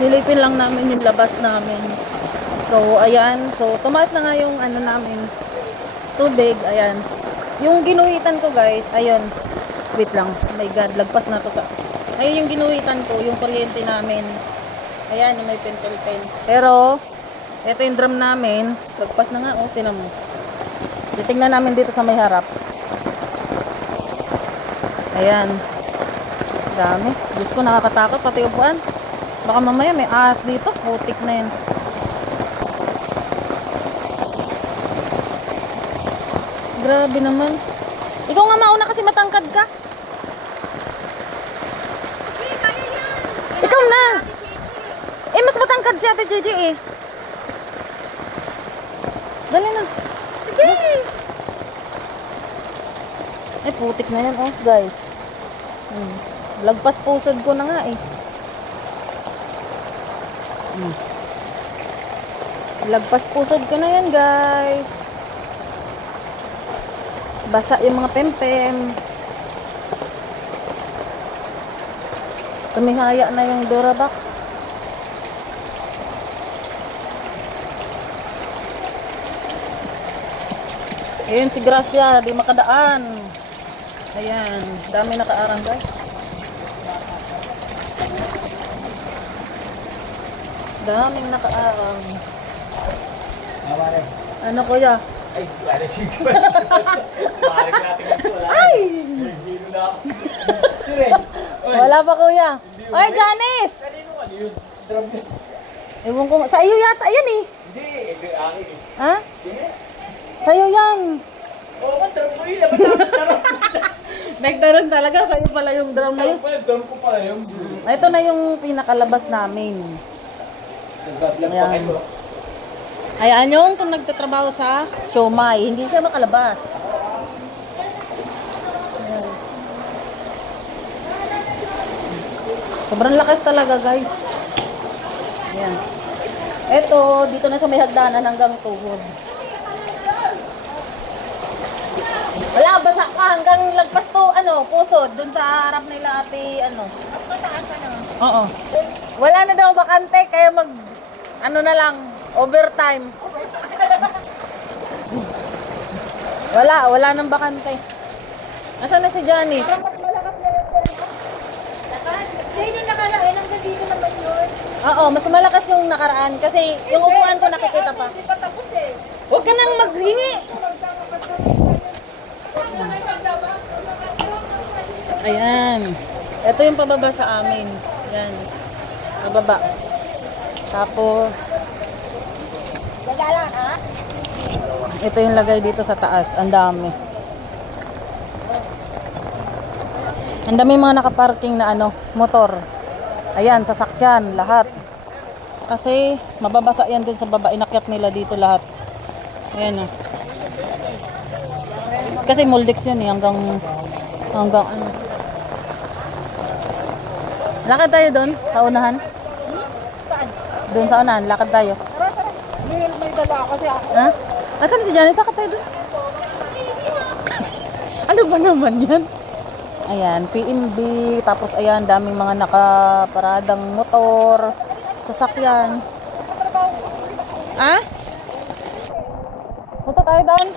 Silipin lang namin yung labas namin. So, ayan. So, tumaas na nga yung ano namin. Tubig. Ayan. Yung ginuhitan ko guys. Ayun. Wait lang. Oh my God. Lagpas na to sa... Ayun yung ginuhitan ko. Yung kuryente namin. Ayan. Yung may pentel pen. Pero, ito yung drum namin. Lagpas na nga. Oh, tinan mo. Titingnan namin dito sa may harap. Ayan. Dami. Diyos ko, nakakatakot. Pati upuan. Baka mamaya may ahas dito. Putik na yan. Grabe naman. Ikaw nga mauna kasi matangkad ka. Sige, kaya yan. Ikaw na. Eh, mas matangkad si Ate Gigi eh. Dali na. Sige. Ay, putik na yan oh, guys. Lagpas pusod ko na nga eh. Lagpas pusod ko na yan, guys. Basa yung mga pempem. Tumihaya na yung Durabox. Ayan si Gracia, di makadaan. Ayan, dami nakaarang guys. Daming nakaarang. Ano kuya? Ay, wala siya. Parang natin ito. Ay! Sire. Wala pa kuya. Oy, Janice! Kanino ano yun? Drum yun. Ewan ko, sa iyo yata yan eh. Hindi, akin eh. Ha? Hindi. Sa iyo yan. Oo, drum ko yun. Dapat dapat drum. Nagtaron talaga, sa'yo pala yung drum na yun. Drum ko pala yun. Ito na yung pinakalabas namin. Nagbablog pa kayo. Ayan yung kung nagtatrabaho sa siomai, hindi siya makalabas. Ayan. Sobrang lakas talaga guys. Ayan. Ito, dito na sa may hagdanan hanggang tuhod. Wala, basa ka hanggang lagpas to, ano, pusod, dun sa harap nila ate, ano. Mas mataas ano. Oo. Wala na daw bakante, kaya ano na lang, overtime. Wala nang bakante. Nasaan na si Johnny? Sino nakalain? Hanggang dito naman yun. Oo, mas malakas yung nakaraan kasi yung upuan ko nakikita pa. Hindi pa tapos eh. Huwag ka nang maghingi. Ayan. Ito yung pababa sa amin. Ayan. Pababa. Tapos, Wala lang ha? ito yung lagay dito sa taas. Ang dami. Ang dami mga nakaparking na ano, motor. Ayan, sasakyan, lahat. Kasi mababasa yan dun sa baba. Inakyat nila dito lahat. Ayan o. Kasi Moldex yun eh, hanggang ano. Lakad tayo doon, sa unahan. Doon sa unahan, lakad tayo. Tara, tara. May dala kasi ako. Ha? Asan si Janet? Lakad tayo doon. Ano ba naman yan? Ayan, PNB. Tapos ayan, daming mga nakaparadang motor, sasakyan. Ha? Punta tayo doon.